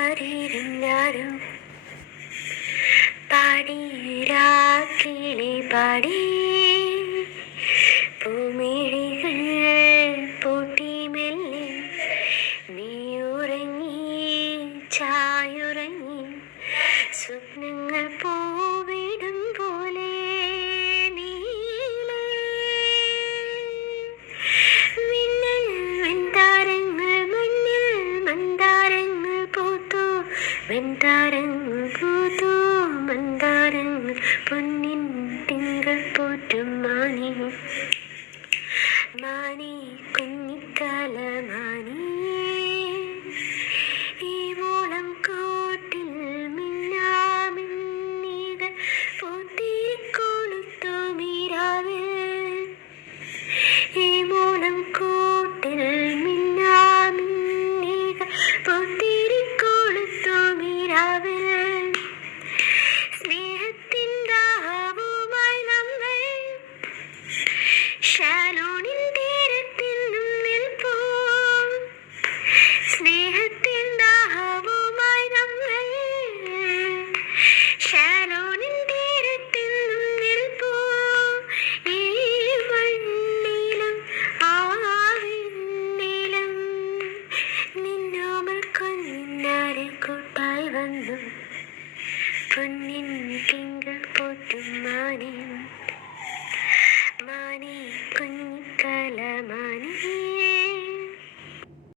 രാരിരാരിരുന്നാരും പാടിരാക്കിളി പാടി പൂമിഴികൾ പൂട്ടി മെല്ലെ നീയുറങ്ങി ചായുറങ്ങി സ്വപ്നങ്ങൾ പൂവിടും പോലെ നീളെ മിന്നൽ വെന്താരങ്ങൾ മണ്ണിൽ മന്ദാരങ്ങൾ പൂത്തു വെന്താരങ്ങൾ പൂത്തു മന്ദാരങ്ങൾ പൊന്നിൻ തിങ്കൾ പോറ്റും മാനി മാനി കുഞ്ഞിക്കാല മാനി ഈ മൂളം കൂട്ടിൽ മിന്നാമിന്നികൾ പൂത്തിക്കൊളുത്തു മീരാവിൽ ഈ മൂളം കൂട്ടിൽ മിന്നാമിന്നികൾ പൂത്തി